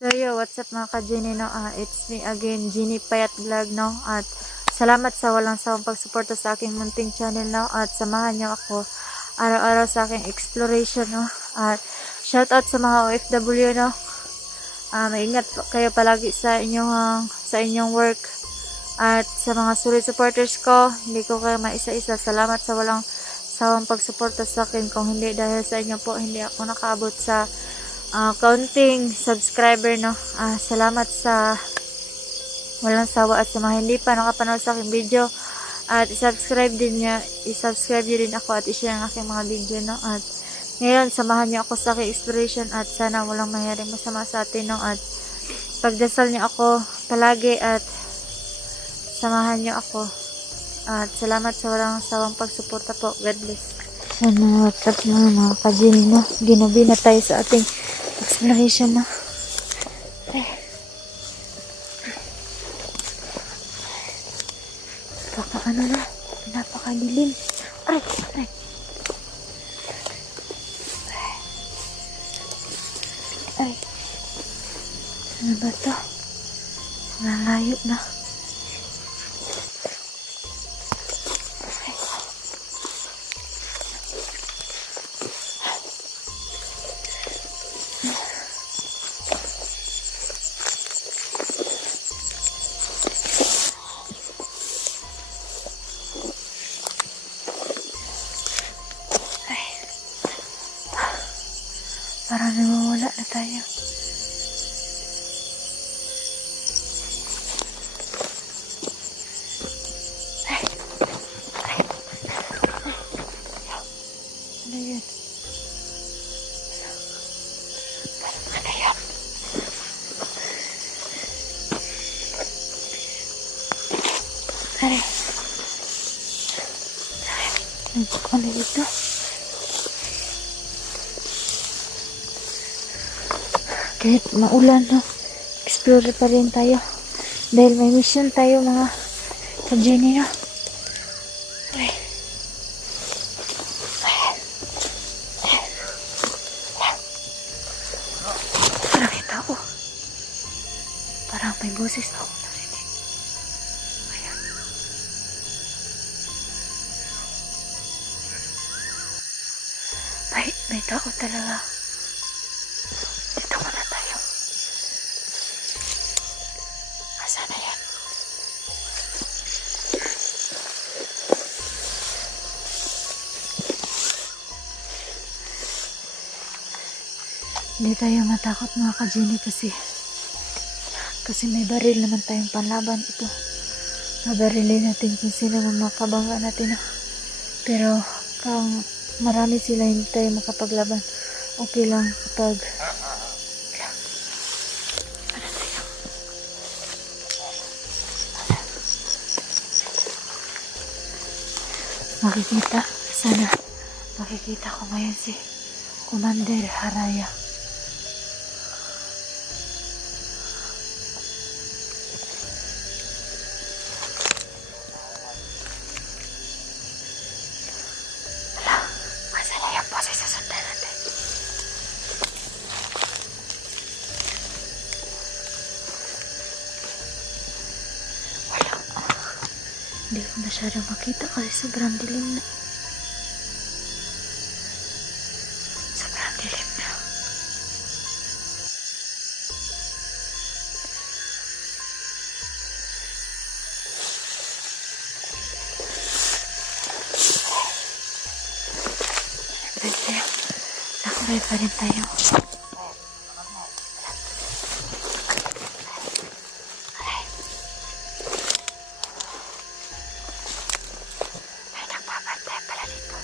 So yo, what's up mga ka-Genie, no? It's me again, Genie Payat Vlog, no? At salamat sa walang sawang pagsuporta sa aking munting channel, no? At samahan niyo ako araw-araw sa aking exploration, no? At shout out sa mga OFW, no? Maingat kayo palagi sa inyong work. At sa mga solid supporters ko, hindi ko kayo maisa-isa. Salamat sa walang sawang pagsuporta sa akin. Kung hindi dahil sa inyo po, hindi ako nakaabot sa counting subscriber, no. Salamat sa walang sawa at sa mga hindi pa nakapanood sa aking video, at i-subscribe nyo din ako at i-share ang aking mga video, no. At ngayon samahan nyo ako sa aking exploration at sana walang mangyaring masama sa atin, no. At pagdasal nyo ako palagi at samahan nyo ako, at salamat sa walang sawang pagsuporta po. God bless. Sana what's up mga ka-Genie, no. Ginabi na tayo sa ating exploration, no. Ano na, napakadilim. Aray. Ano ba to? Nalayo na. Parang nawawala na tayo. Ano yun? Ano yun? Ano ito? Kahit maulan, no, explore pa rin tayo dahil may mission tayo mga ka-Genie, no. Nakita ko parang may boses ako narinig. Ayan. May tao talaga. Sana yan. Hindi tayo matakot mga ka-Genie kasi may baril naman tayong panlaban. Ito, mabarilin natin kung sino man makabangga natin, no? Pero kung marami sila hindi tayo makapaglaban, okay lang kapag makikita ko ngayon si Commander Haraya. Masala yung poses sa sundan natin. Wala. Hindi ko masyadong makita kasi sobrang dilim na. Nakabay pa rin tayo. Ay, nagpapantay pala dito.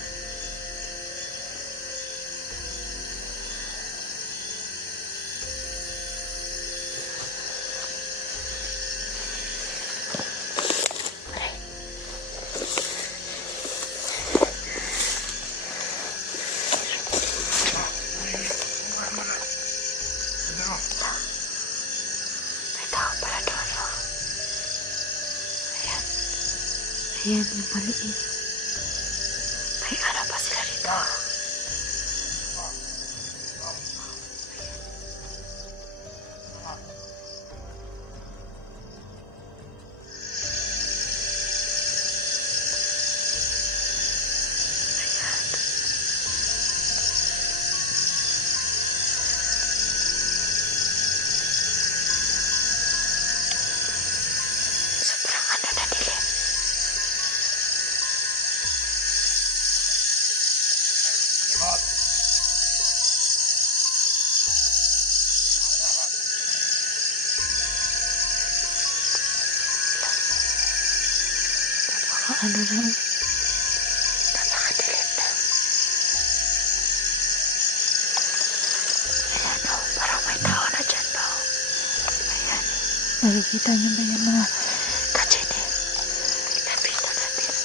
Ayan, yung maliit. May ano pa sila dito? ano na. Napakadilim na. Ayan o, parang may tao na dyan ba? Ayan. Nakikita niyo ba yan mga kachini? Lapitan natin.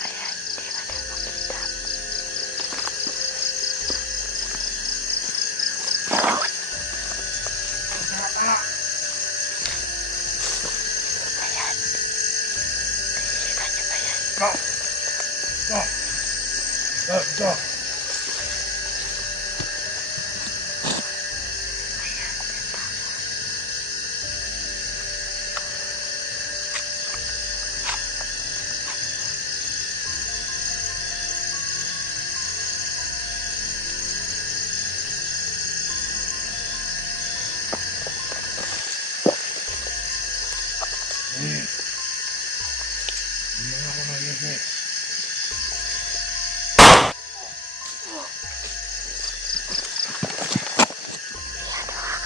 Ayan, hindi ba na makita? Ayan. Nakikita niyo ba yan?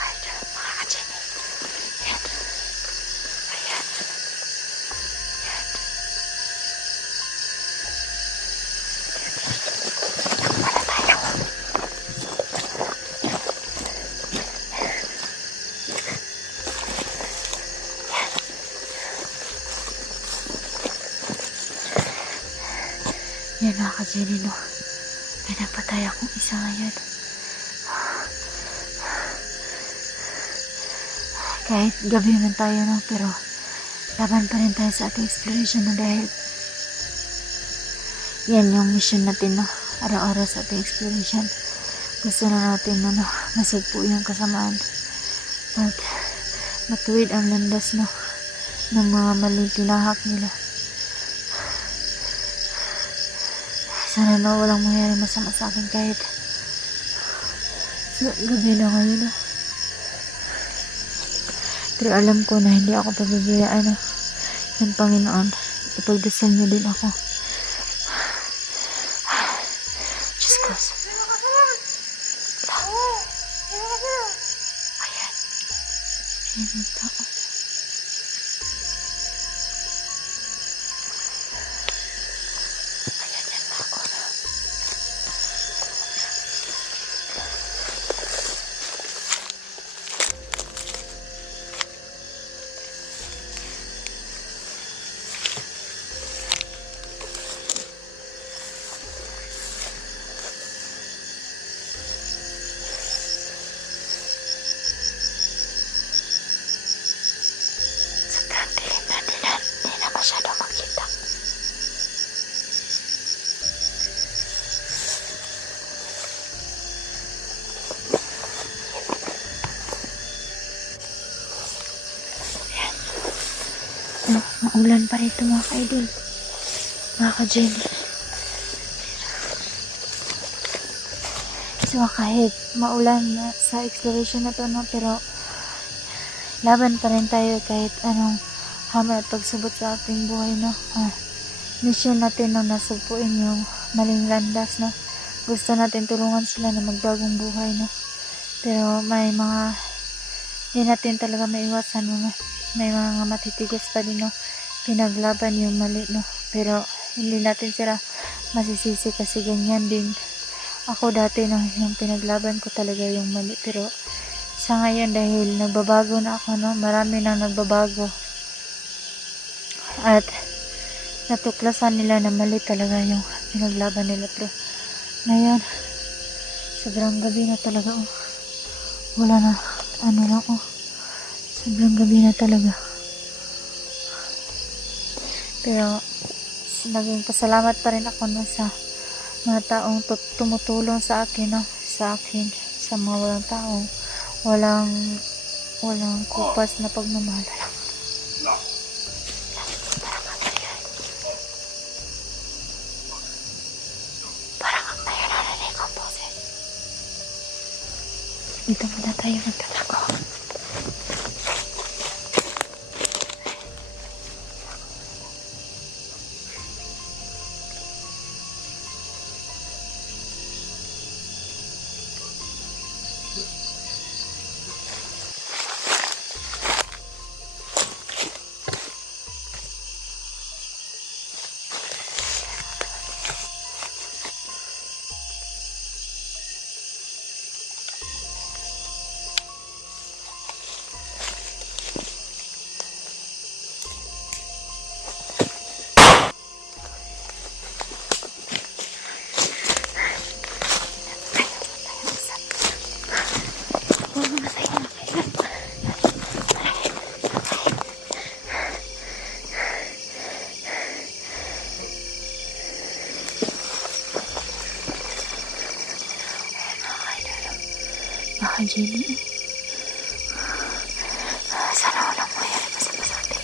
Ayan, mga kachini. Ayan. Ayan. Ayan. Wala tayo. Yan mga kachini, no. May napatay akong isa ngayon. Kahit gabi man tayo, no, pero laban pa rin tayo sa ating exploration, no, dahil yan yung mission natin, no, araw-araw sa ating exploration. Gusto na natin, no, masugpo yung kasamaan at matuwid ang landas, no, ng mga maling tinahak nila. Sana, no, walang mangyari masama sa akin kahit gabi na ngayon, no. Pero alam ko na hindi ako pabibayaan, no, ng Panginoon. Ipagdasal niyo din ako. Diyos ko. Ayan. Ayan yung tao. Ayan yung tao na. Sobrang dilim na nila. Hindi na masyado makita. Ayan. Maulan pa rito mga ka-idol. Mga ka-Jenny. So kahit maulan na sa exploration na to, no, pero laban pa rin tayo kahit anong hamon at pagsubot sa ating buhay, no. Mission natin, no, nasugpuin yung maling landas, no. Gusto natin tulungan sila na magbagong buhay, no. Pero may mga hindi natin talaga maiwasan, no. May mga matitigas pa din, no, pinaglaban yung mali, no. Pero hindi natin sila masisisi kasi ganyan din ako dati, no, yung pinaglaban ko talaga yung mali. Pero sa ngayon, dahil nagbabago na ako, no, marami nang nagbabago at natuklasan nila na mali talaga yung pinaglaban nila. Pero ngayon, sobrang gabi na talaga, oh. Wala na, ano na, oh. Sobrang gabi na talaga. Pero naging pasalamat pa rin ako, no, sa mga taong tumutulong sa akin, no, sa mga walang taong walang kupas na pagmamahal. Parang ang tayo narinig ang boses. Dito muna tayo nagtatago. Jenny. Sana walang mayroon masama sa atin.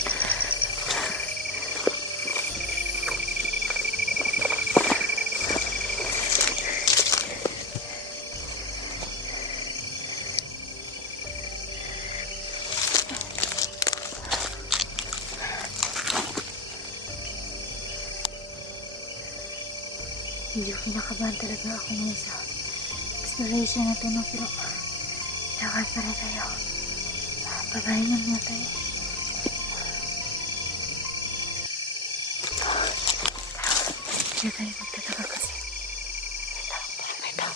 Medyo kinakabahan talaga ako ngayon sa exploration na ito, no? Pero lakad pa rin tayo. Papahingan muna tayo. Hindi tayo magtataka kasi may tao.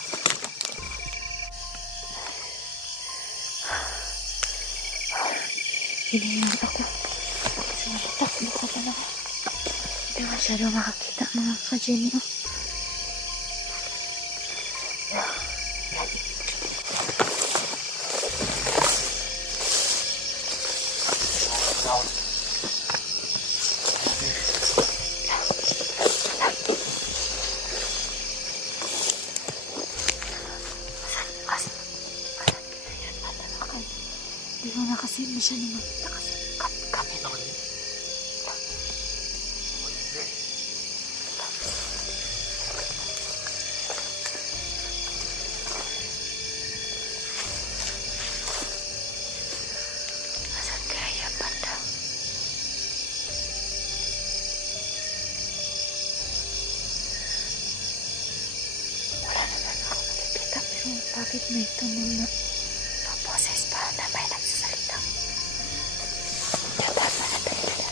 Hinihingan ako. Kasi natatakbo ko talaga. Hindi masyado makakita mga ka-Jenny, oh. Hindi ko na kasi masyado makita kasi kami naman yun. Asan kaya yan, banda? Wala naman ako nakikita, pero bakit may tunog na boses pa na may nagsasalita? Dapat na tayo na.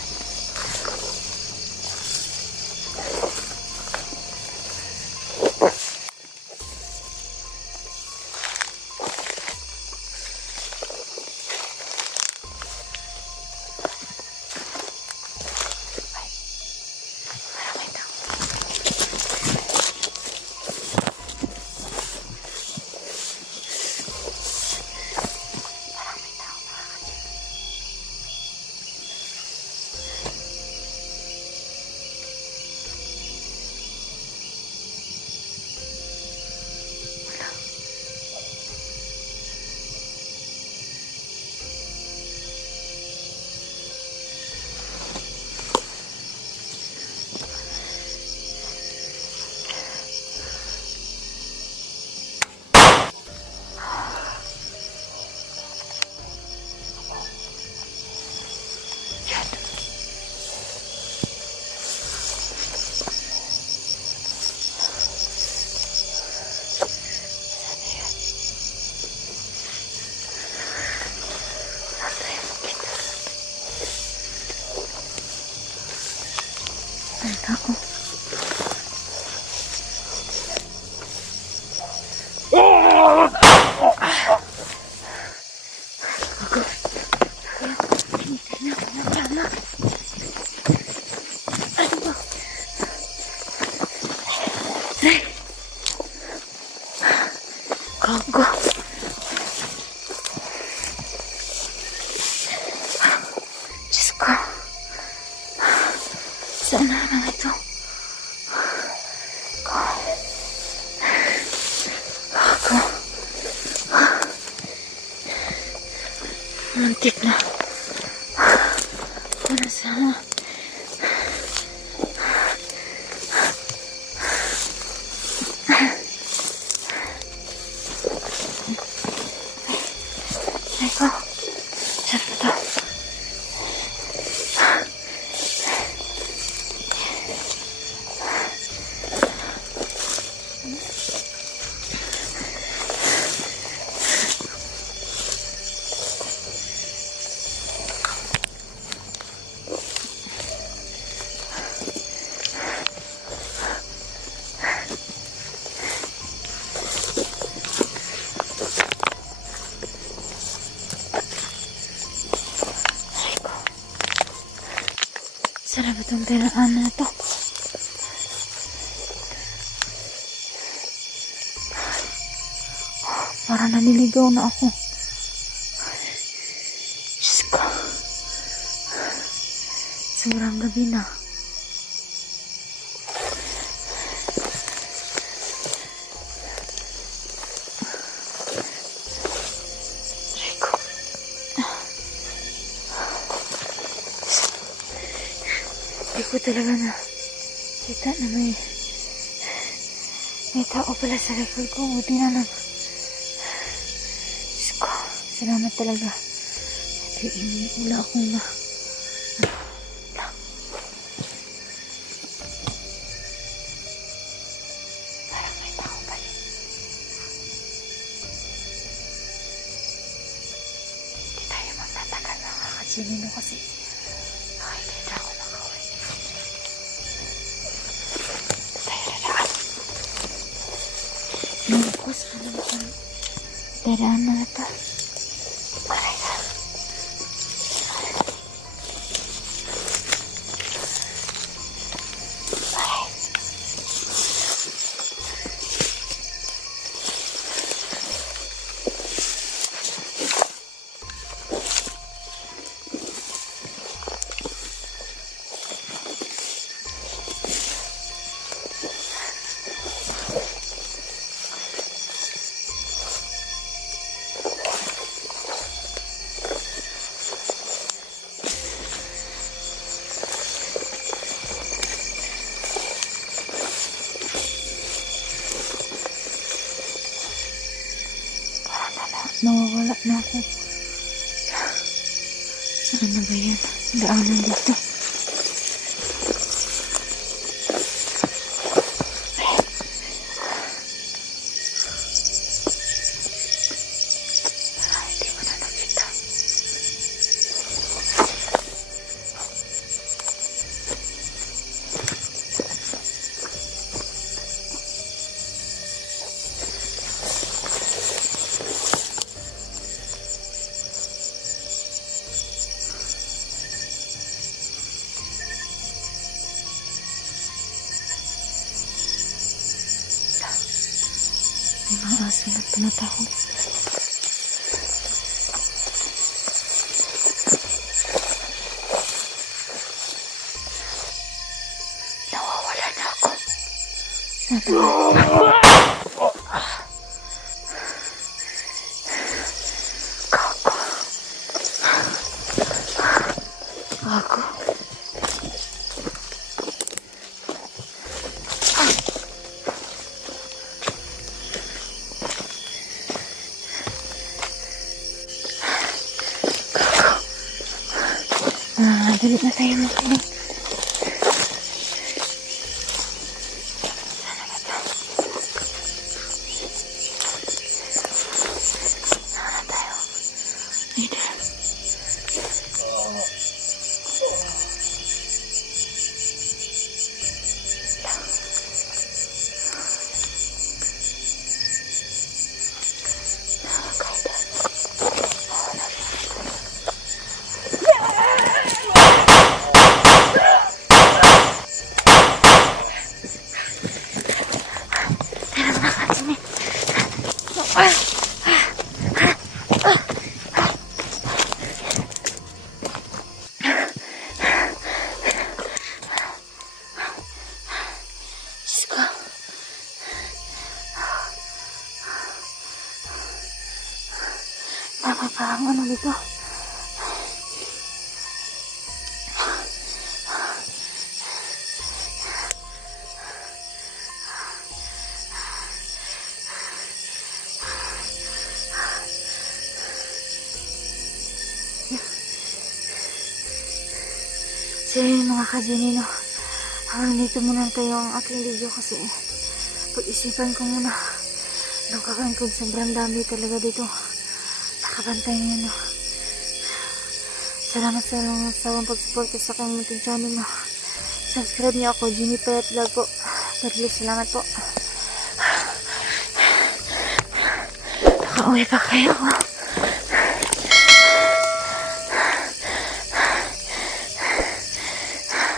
Ay, ako. Gago. Diyos ko. Saan na naman ito? Gago. Muntik na. Para sana. Eko, sarap ito. Sarap itong tiraan na ito. Parang naliligaw na ako. Diyos ko. Sobrang gabi na. talaga na kita na may tao pala sa likod ko. Buti na lang. Diyos ko, salamat talaga. Wala akong parang may tao pala. Hindi tayo magtatagal mga kachinino kasi nakikita ako makawin. Tayo dadaan. Nangkos pa naman. Dadaan na ito. Aray na. Nawawala na ako. Saan na ba yan? Daanan dito. Hindi ko na nakita. May mga aso na tumatahol. Nawawala na ako. Sana Gago. Dali na tayo makinig. Sana ba ito? Sana tayo. Later. Parang ano dito. So yun mga ka-Jenino, hanggang dito muna tayo ang aking video kasi pag-isipan ko muna nakakaan ko sobrang dami talaga dito nakabantay niyo no. Salamat sa mga pag-support sa aking munting channel no. Subscribe niyo ako, Jenny Payat Vlog po. Salamat po. Nakauwi pa kayo.